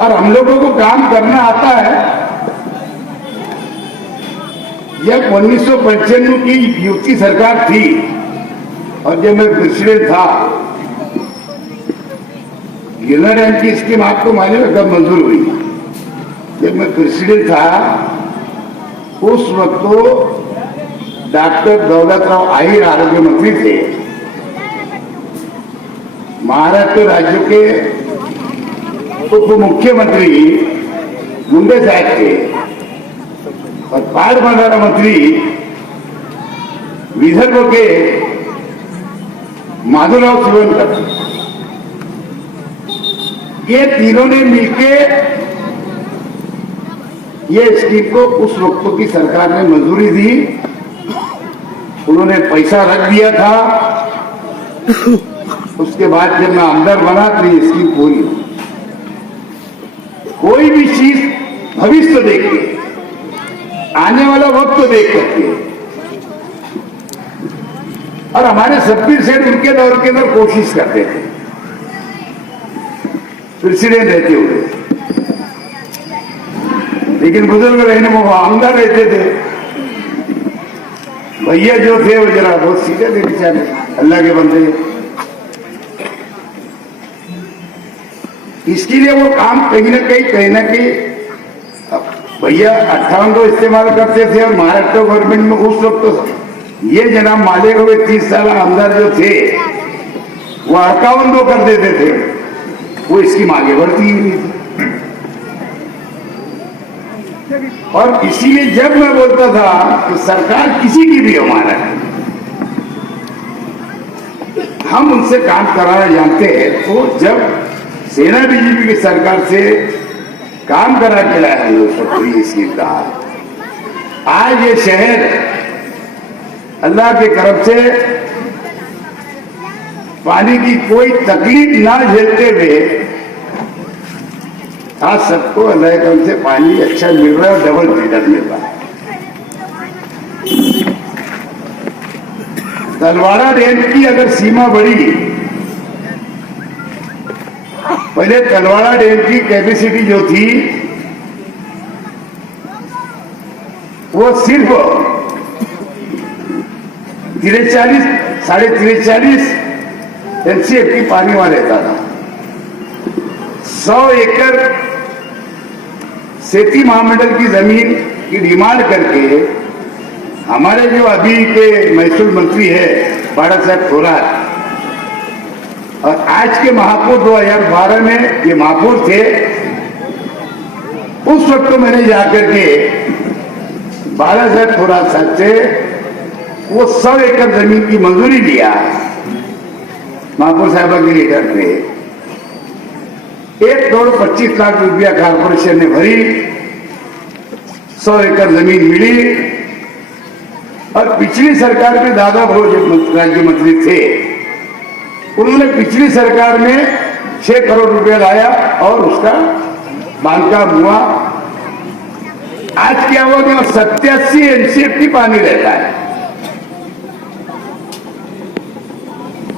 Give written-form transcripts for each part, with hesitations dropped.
और हम लोगों को काम करना आता है। जब 1995 की युति सरकार थी और जब मैं प्रेसिडेंट था, गिरना डैम की स्कीम आपको मालूम है कब मंजूर हुई? जब मैं प्रेसिडेंट था उस वक्त तो डॉक्टर दौलतराव आहिर आरोग्य मंत्री थे, महाराष्ट्र राज्य के उप मुख्यमंत्री मुंडे साहब थे और पाटबंधारा मंत्री विदर्भ के माधवराव शिवनकर थे। ये तीनों ने मिलके ये स्कीम को उस वक्त की सरकार ने मंजूरी दी। उन्होंने पैसा रख दिया था। उसके बाद जब मैं आमदार बना तो ये स्कीम पूरी हुई। कोई भी चीज भविष्य देख के, आने वाला वक्त देख करके, और हमारे सब्बीर सेठ उनके दौर के अंदर कोशिश करते थे प्रेसिडेंट रहते हुए, लेकिन बुजुर्ग रहने में वो आमदार रहते थे। भैया जो थे वो जरा बहुत सीधे थे बेचारे, अल्लाह के बंदे। इसके लिए वो काम कहीं ना कहीं भैया 58 तो इस्तेमाल करते थे और महाराष्ट्र गवर्नमेंट में उस वक्त तो ये जनाब माले हुए 30 साल आमदार जो थे वो 58 कर देते थे। वो स्कीम आगे बढ़ती ही नहीं थी। और इसीलिए जब मैं बोलता था कि सरकार किसी की भी हमारा है, हम उनसे काम कराना जानते हैं, तो जब सेना बीजेपी की सरकार से काम करा के लाए हम लोग पूरी स्कीम का, आज ये शहर अल्लाह के करम से पानी की कोई तकलीफ ना झेलते हुए आज सबको अल्लाह के करम से पानी अच्छा मिल रहा है और डबल फिल्टर मिल रहा है। तलवाड़ा डैम की अगर सीमा बढ़ी, पहले तलवाड़ा डैम की कैपेसिटी जो थी वो सिर्फ 43 एनसीएफ की पानी वहां रहता था। 100 एकड़ सेती महामंडल की जमीन की डिमांड करके हमारे जो अभी के महसूल मंत्री है बाड़ा साहब थोराट और आज के महापौर 2012 में ये महापौर थे, उस वक्त तो मैंने जाकर के बाड़ा साहब थोराट साहब से वो 100 एकड़ जमीन की मंजूरी लिया। महापौर साहबा के लीडर पे 1,25,00,000 रुपया कारपोरेशन ने भरी, 100 एकड़ जमीन मिली। और पिछली सरकार में दादा भोज राज्य मंत्री थे, उन्होंने पिछली सरकार में 6 करोड़ रुपया लाया और उसका बांधकाम हुआ। आज क्या हुआ कि 87 एनसीएफ की पानी रहता है।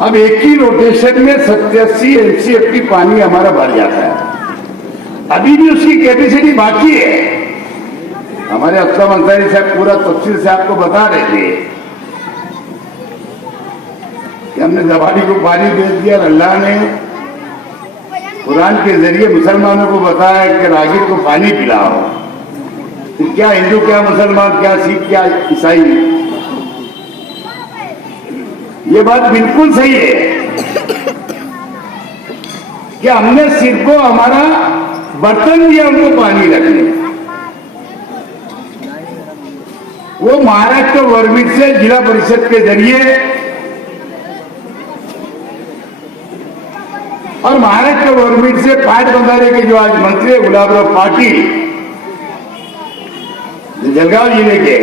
अब एक ही रोटेशन में 87 एनसीएफ की पानी हमारा भर जाता है। अभी भी उसकी कैपेसिटी बाकी है। हमारे अफसर अंसारी साहब पूरा तफसील से आपको बता रहे थे कि हमने जबानी को पानी भेज दिया। अल्लाह ने कुरान के जरिए मुसलमानों को बताया कि रागिर को पानी पिलाओ। तो क्या हिंदू, क्या मुसलमान, क्या सिख, क्या ईसाई, ये बात बिल्कुल सही है कि हमने सिर्फ को हमारा बर्तन दिया उनको पानी रखने। वो महाराष्ट्र गवर्नमेंट से जिला परिषद के जरिए और महाराष्ट्र गवर्नमेंट से पाटबंधारे के जो आज मंत्री है गुलाबराव पाटिल, जलगांव जिले के,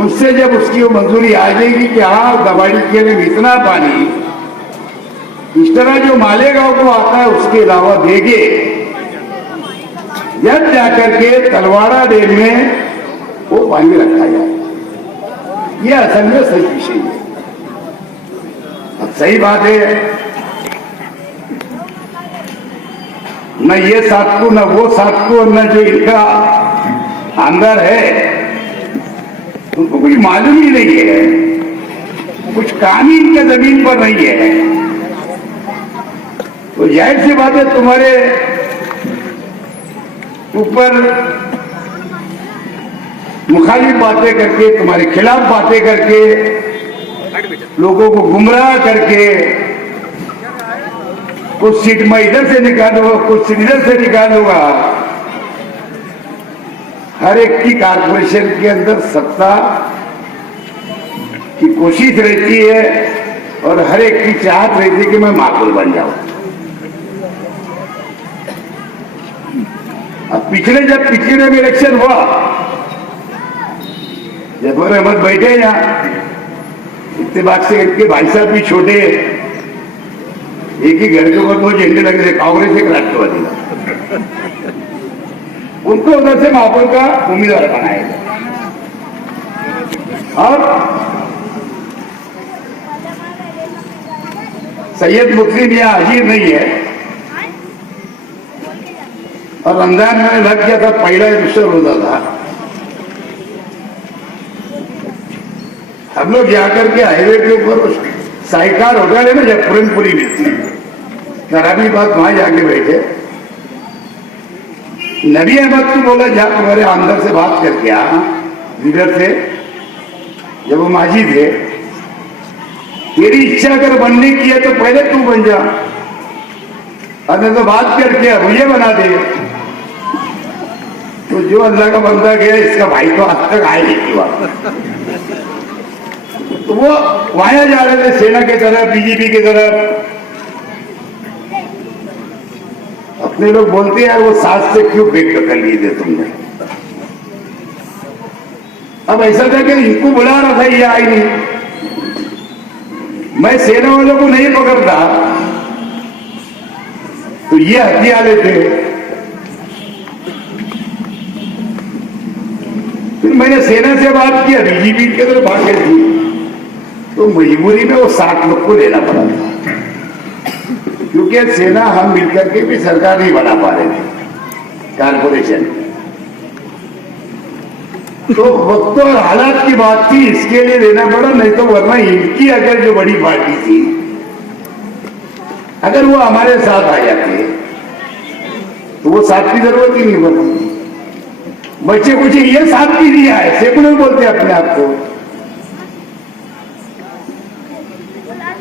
उससे जब उसकी वो मंजूरी आ जाएगी कि हाँ दबाड़ी के लिए इतना पानी इस तरह जो मालेगांव को आता है उसके अलावा देंगे, जब जाकर के तलवाड़ा डैम में वो पानी रखा जाए। ये असल में सही विषय है। अब सही बात है न ये सातकू न वो सातकू और न जो इनका अंदर है उनको कुछ मालूम ही नहीं है, कुछ काम ही इनके जमीन पर नहीं है। तो जाहिर सी बात है तुम्हारे ऊपर मुखालिफ बातें करके, तुम्हारे खिलाफ बातें करके, लोगों को गुमराह करके, कुछ सीट मैं इधर से निकालूंगा, कुछ सीट इधर से निकालूंगा। हर एक की कारपोरेशन के अंदर सत्ता की कोशिश रहती है और हर एक की चाहत रहती है कि मैं माकूल बन जाऊं। अब जब पिछले में इलेक्शन हुआ, जफर अहमद बैठे यहाँ, इत्तेफाक से इनके भाई साहब भी छोटे, एक ही घर के ऊपर दो झंडे लगे थे, कांग्रेस एक राष्ट्रवादी का, उनको उधर से महापौर का उम्मीदवार बनाया गया। और सैयद मुस्लिम यहाँ हाजिर नहीं है और रमजान में लग गया था, पहला या दूसरा रोजा था। हम लोग जाकर के हाईवे के ऊपर साइकार होटल है ना, जब पूरनपुरी मिलती खराबी बात, वहां जाके बैठे। नबी अहमद को बोला जा तुम्हारे अंदर से बात करके आ, लीडर से, जब वो माजी थे, तेरी इच्छा अगर बनने की है तो पहले तू बन जा, अगर तो बात करके अब ये बना दे। तो जो अल्लाह का बंदा गया, इसका भाई तो आज तक आए नहीं हुआ। तो वो वहां जा रहे थे, सेना की तरफ, बीजेपी की तरफ। अपने लोग बोलते हैं वो साथ से क्यों व्यक्त कर लिए थे तुमने। अब ऐसा था कि इनको बुला रहा था, ये आई नहीं। मैं सेना वालों को नहीं पकड़ता तो ये हथियार लेते। फिर मैंने सेना से बात किया, बीजेपी की तरफ भागे थी, तो मजबूरी में वो 60 लोग को लेना पड़ा था, क्योंकि सेना हम मिलकर के भी सरकार नहीं बना पा रहे थे, कारपोरेशन। तो वक्त और हालात की बात थी, इसके लिए लेना पड़ा, नहीं तो वरना इनकी अगर जो बड़ी पार्टी थी, अगर वो हमारे साथ आ जाते तो वो साथ की जरूरत ही नहीं पड़ती। बच्चे कुछ ये साथ की दिया है, सेकुलर बोलते अपने आप को।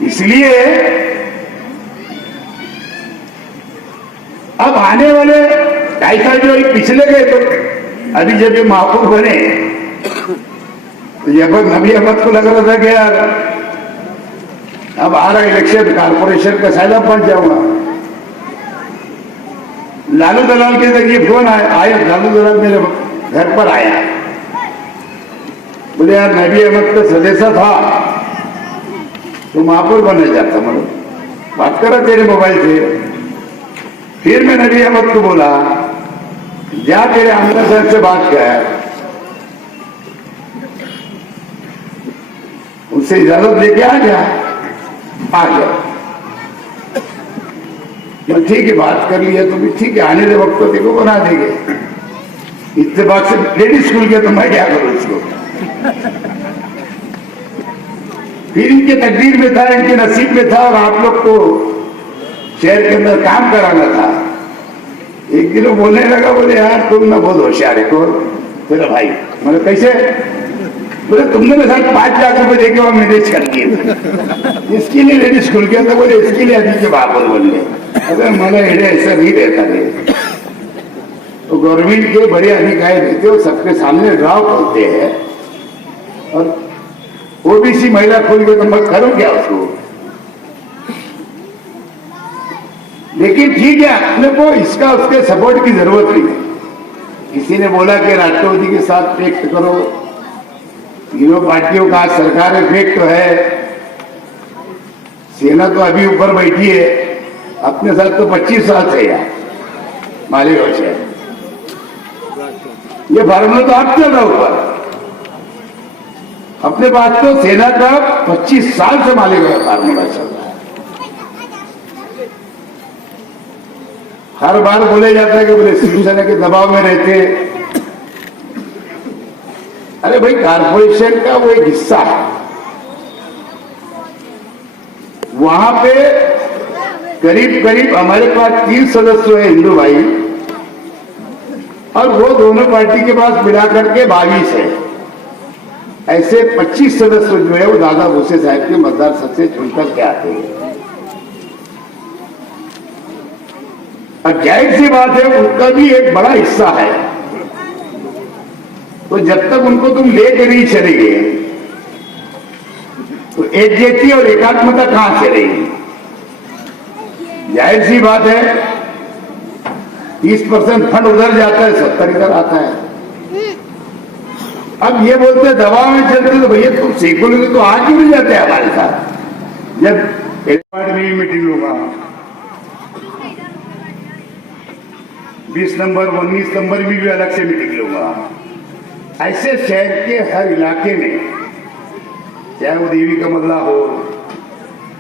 इसलिए अब आने वाले 2.5 साल जो पिछले गए, तो अभी जब ये महापौर बने तो नबी अहमद को लग रहा था कि यार अब आ रहा इलेक्शन, कारपोरेशन का शायद अब बन जाऊंगा। लालू दलाल के जरिए फोन आया, लालू दलाल मेरे घर पर आया, बोले यार नबी अहमद का सदस्य था तो महापौर बनने जाता, मतलब बात करा तेरे मोबाइल से। फिर मैं नबी अहमद को बोला जा तेरे आमला साहब से बात कर, उससे इजाजत लेके आ गया। तो ठीक है, बात कर लिया तो भी ठीक है, आने दे वक्त तो देखो बना देंगे। इत्तेफाक से लेडीज स्कूल के, तो मैं क्या करूं उसको। फिर इनके तकदीर में था, इनके नसीब में था, और आप लोग को शहर के अंदर काम कराना था। एक दिन वो बोलने लगा, बोले यार तुम ना बहुत होशियार है, को तेरा भाई। मतलब कैसे? बोले तुमने मेरे साथ 5 लाख रुपए देके वहां मैनेज कर दिए, इसके लिए लेडीज स्कूल के अंदर, बोले इसके लिए अभी के बाबू बोल रहे। अगर मैंने एड़े ऐसा नहीं रहता है, तो गवर्नमेंट के बड़े अधिकारी रहते हो, सबके सामने ड्राव करते हैं, और ओबीसी महिला खोल के तो मैं करूं क्या उसको। लेकिन ठीक है, अपने को इसका उसके सपोर्ट की जरूरत नहीं है। किसी ने बोला कि राष्ट्रपति के साथ पेक्ट करो, तीनों पार्टियों का सरकार में पेक्ट तो है, सेना तो अभी ऊपर बैठी है, अपने साथ तो 25 साल से यार मालेगांव से, ये फार्मूला तो आप चल रहा ऊपर। अपने पास तो सेना का 25 साल से मालेगांव फार्मूला चल रहा है। हर बार बोले जाता है कि बोले शिवसेना के दबाव में रहते। अरे भाई, कारपोरेशन का वो एक हिस्सा है, वहां पे करीब करीब हमारे पास 3 सदस्य है हिंदू भाई, और वो दोनों पार्टी के पास मिला करके 22 है। ऐसे 25 सदस्य जो है वो दादा भूसे साहब के मतदार सबसे चुनकर के आते हैं। और जाहिर सी बात है, उनका भी एक बड़ा हिस्सा है। तो जब तक उनको तुम लेकर नहीं चलेंगे तो एकजुटता और एकात्मता कहां से रहेगी? जाहिर सी बात है, 30% फंड उधर जाता है, 70 इधर आता है। अब ये बोलते हैं दबाव में चलते, तो भैया तुम सेकुलर तो आज ही मिल जाते हैं हमारे साथ। जब एयरपोर्ट में भी मीटिंग होगा, 20 नंबर 19 नंबर में भी अलग से मीटिंग लूंगा। ऐसे शहर के हर इलाके में, चाहे वो देवी का मल्ला हो,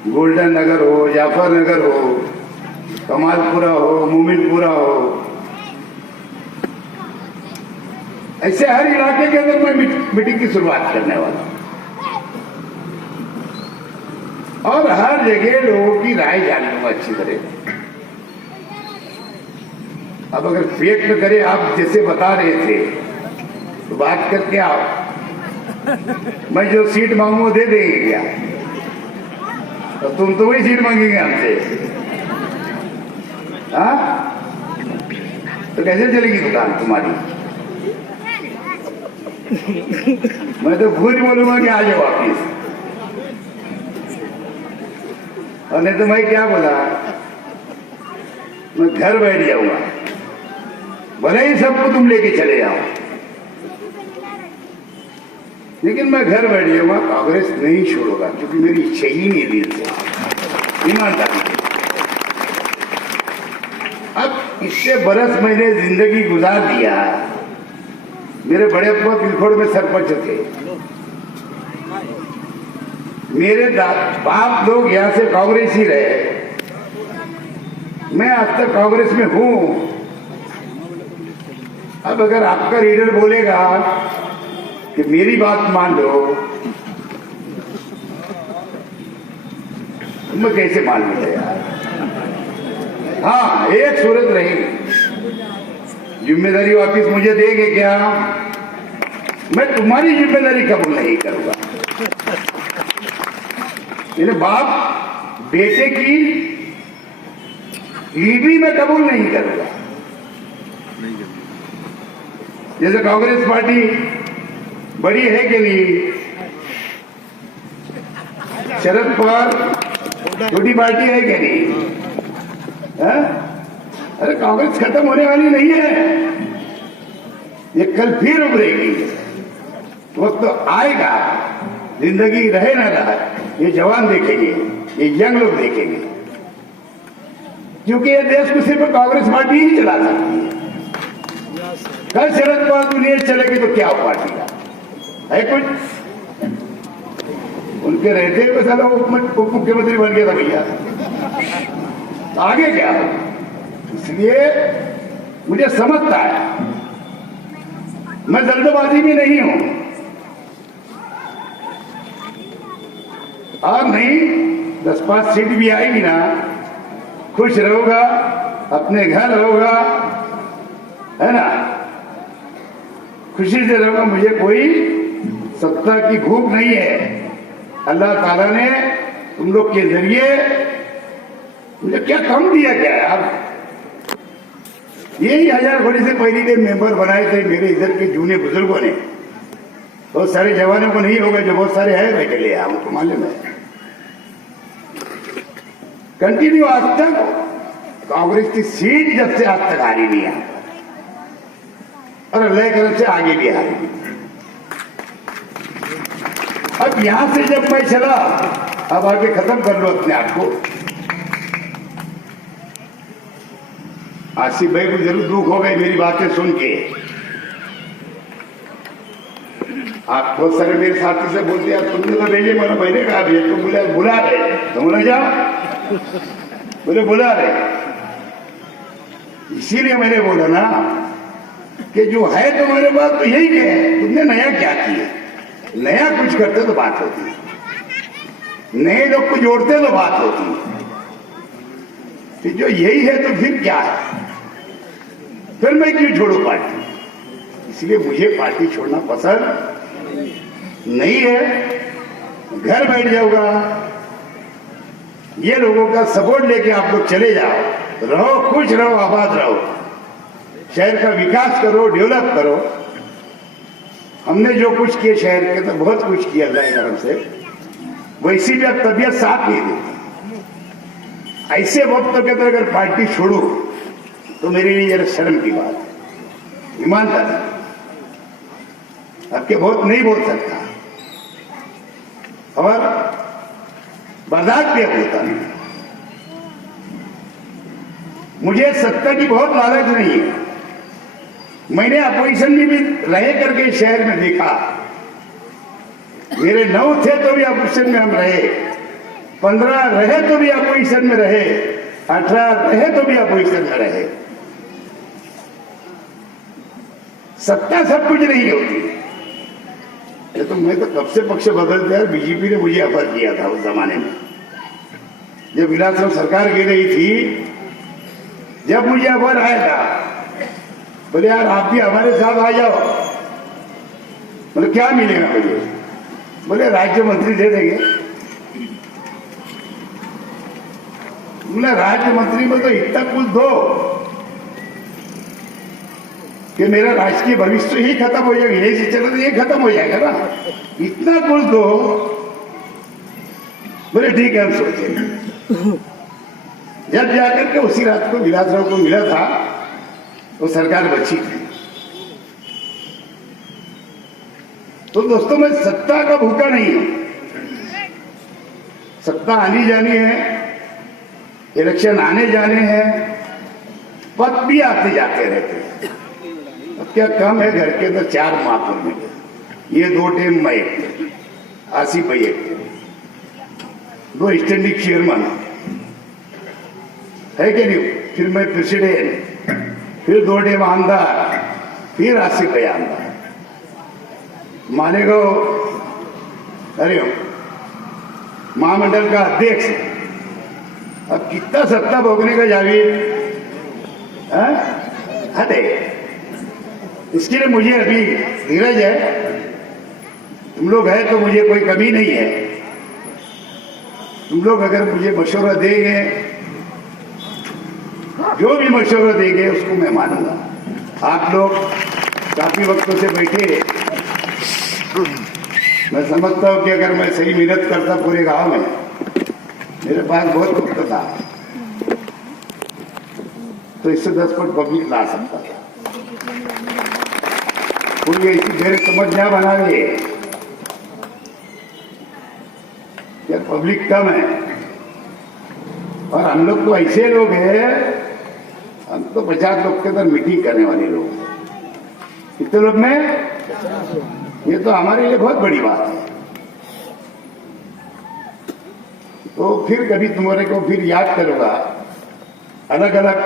गोल्डन नगर हो, जाफर नगर हो, कमालपुरा हो, मोमिनपुरा हो, ऐसे हर इलाके के अंदर मैं मीटिंग की शुरुआत करने वाला हूं। और हर जगह लोगों की राय जान लूंगा अच्छी तरह। अब अगर फेक में करे, आप जैसे बता रहे थे, तो बात करके आओ, मैं जो सीट मांगू दे देंगे क्या? तो तुम तो वही सीट मांगेंगे हमसे, हाँ? तो कैसे चलेगी दुकान तुम्हारी? मैं तो खुद बोलूंगा कि आ जाओ वापिस, और नहीं तो मैं क्या बोला, मैं घर बैठ जाऊंगा, भले ही सबको तुम लेके चले जाओ, लेकिन मैं घर बैठ जाऊंगा, कांग्रेस नहीं छोड़ूंगा, क्योंकि मेरी इच्छा ही नहीं दिल से, ईमानदारी। अब इससे बरस मैंने जिंदगी गुजार दिया। मेरे बड़े अब्बा तिलखोड़ में सरपंच थे, मेरे बाप लोग यहां से कांग्रेस ही रहे, मैं आज तक कांग्रेस में हूं। अब अगर आपका लीडर बोलेगा कि मेरी बात मान लो, तो मैं कैसे मान लूंगा यार? हाँ, एक सूरत रहेगी, जिम्मेदारी वापिस मुझे देंगे क्या? मैं तुम्हारी जिम्मेदारी कबूल नहीं करूंगा। मेरे बाप बेटे की लीडरी में कबूल नहीं करूंगा। जैसे कांग्रेस पार्टी बड़ी है कि नहीं, शरद पवार छोटी पार्टी है कि नहीं? है? अरे कांग्रेस खत्म होने वाली नहीं है, ये कल फिर उभरेगी। वक्त तो आएगा, जिंदगी रहे ना रहे, ये जवान देखेंगे, ये यंग लोग देखेंगे, क्योंकि ये देश को सिर्फ कांग्रेस पार्टी ही चला सकती है। कल शरद पवार दुनिया चलेगी तो क्या हो पार्टी का है कुछ? उनके रहते हुए साला उप मुख्यमंत्री बन गया था भैया, तो आगे क्या हो? इसलिए मुझे समझता है, मैं जल्दबाजी में नहीं हूं, और नहीं 10-5 सीट भी आएगी ना, खुश रहोगा, अपने घर रहोगा, है ना, खुशी से रहोगा। मुझे कोई सत्ता की भूख नहीं है। अल्लाह ताला ने तुम लोग के जरिए मुझे क्या कम दिया क्या यार? यही 1000 घोड़ी से पहली दिन मेंबर बनाए थे मेरे इधर के जूने बुजुर्गों ने। बहुत सारे जवानों को नहीं होगा, जो बहुत सारे है बैठे ले हमको मालूम है। कंटिन्यू आज तक कांग्रेस की सीट जब से आज तक हारी नहीं है, और अल्लाह की तरफ से आगे भी हारी। अब यहां से जब मैं चला, अब आगे खत्म कर लो अपने आप को। आसिफ भाई को जरूर दुख हो गई मेरी बातें सुन के। आप बहुत सारे मेरे साथी से बोलते हैं, तुमने तो भेजे, मैंने कहा भेज, तुम बोले बुला रहे, तुम बोले जाओ, बोले बुला रहे। इसीलिए मैंने बोला ना कि जो है तुम्हारे पास तो यही है, तुमने नया क्या किया? नया कुछ करते तो बात होती, नए लोग को जोड़ते तो बात होती, कि जो यही है तो फिर क्या है? फिर मैं क्यों छोड़ू पार्टी? इसलिए मुझे पार्टी छोड़ना पसंद नहीं है। घर बैठ जाऊंगा, ये लोगों का सपोर्ट लेके आप लोग चले जाओ, रहो, खुश रहो, आबाद रहो, शहर का विकास करो, डेवलप करो। हमने जो कुछ किया शहर के, तो बहुत कुछ किया अल्लाह की तरफ से, वैसी भी अब तबीयत साथ नहीं देती। ऐसे वक्त के अंदर अगर पार्टी छोड़ू तो मेरे लिए जरा शर्म की बात है, ईमानदारी। आपके बहुत नहीं बोल सकता और बर्दाश्त भी होता नहीं। मुझे सत्ता की बहुत लालच नहीं है। मैंने अपोजिशन में भी रहे करके शहर में देखा, मेरे 9 थे तो भी अपोजिशन में हम रहे, 15 रहे तो भी अपोजिशन में रहे, 18 रहे तो भी अपोजिशन में रहे। सत्ता सब कुछ नहीं होती। ये तो मैं तो कब से पक्ष बदलते यार, बीजेपी ने मुझे अफर किया था उस जमाने में, जब विलासराव सरकार गिर रही थी, जब मुझे अफर आया था, बोले यार आप भी हमारे साथ आ जाओ। बोले क्या मिलेगा मुझे? बोले राज्य मंत्री दे देंगे। बोले राज्य मंत्री में तो इतना कुछ दो कि मेरा राजकीय भविष्य ही खत्म हो जाएगा, यही से चला तो ये खत्म हो जाएगा ना, इतना कुछ दो। बोले ठीक है, हम सोचेंगे। जब जाकर के उसी रात को विलासराव को मिला था, वो सरकार बची थी। तो दोस्तों, मैं सत्ता का भूखा नहीं हूं। सत्ता आनी जानी है, इलेक्शन आने जाने हैं, पद भी आते जाते रहते हैं। अब क्या कम है, घर के तो 4 महापौर मिले, ये 2 टेम में एक थे, आसिफ भाई एक थे, 2 स्टैंडिंग चेयरमैन है कि नहीं, फिर मैं प्रेसिडेंट, फिर 2 टेम आमदार, फिर आसिफ भाई आमदार, मालेगांव अरे महामंडल का अध्यक्ष। अब कितना सत्ता भोगने का जावेद? हटे। इसके लिए मुझे अभी धीरज है, तुम लोग है तो मुझे कोई कमी नहीं है। तुम लोग अगर मुझे मशवरा देंगे, जो भी मशवरा देंगे उसको मैं मानूंगा। आप लोग काफी वक्तों से बैठे, मैं समझता हूं कि अगर मैं सही मेहनत करता पूरे गांव में, मेरे पास बहुत वक्त था, तो इससे 10 फुट पब्लिक ला सकता था। कोई ऐसी मेरे समझ ना बनावे क्या पब्लिक कम है, और हम लोग तो ऐसे लोग हैं, हम तो 50 लोग के अंदर मीटिंग करने वाले लोग हैं। कितने लोग में? ये तो हमारे लिए बहुत बड़ी बात है। तो फिर कभी तुम्हारे को फिर याद करूंगा, अलग अलग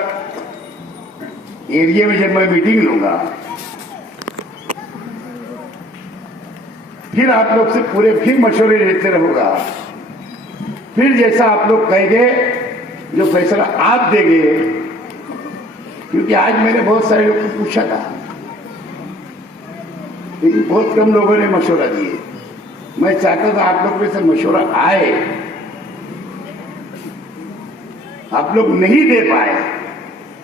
एरिया में जब मैं मीटिंग लूंगा, फिर आप लोग से पूरे फिर मशवरे लेते रहूंगा। फिर जैसा आप लोग कहेंगे, जो फैसला आप देंगे, क्योंकि आज मैंने बहुत सारे लोगों को पूछा था, लेकिन बहुत कम लोगों ने मशवरा दिए। मैं चाहता था आप लोग में से मशवरा आए, आप लोग नहीं दे पाए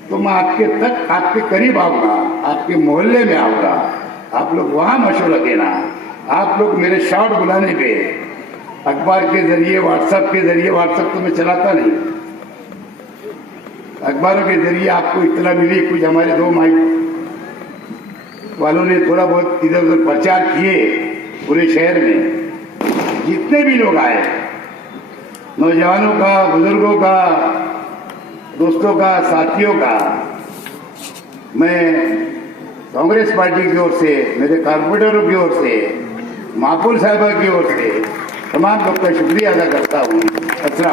तो मैं आपके तक, आपके करीब आऊंगा, आपके मोहल्ले में आऊंगा, आप लोग वहां मशवरा देना। आप लोग मेरे शॉर्ट बुलाने पे, अखबार के जरिए, व्हाट्सएप के जरिए, व्हाट्सएप तो मैं चलाता नहीं, अखबारों के जरिए आपको इतना मिली, कुछ हमारे 2 माइक वालों ने थोड़ा बहुत इधर उधर प्रचार किए पूरे शहर में। जितने भी लोग आए, नौजवानों का, बुजुर्गों का, दोस्तों का, साथियों का, मैं कांग्रेस पार्टी की ओर से, मेरे कारपोरेटरों की ओर से, महापौर साहिबा की ओर से तमाम लोग का शुक्रिया अदा करता हूँ।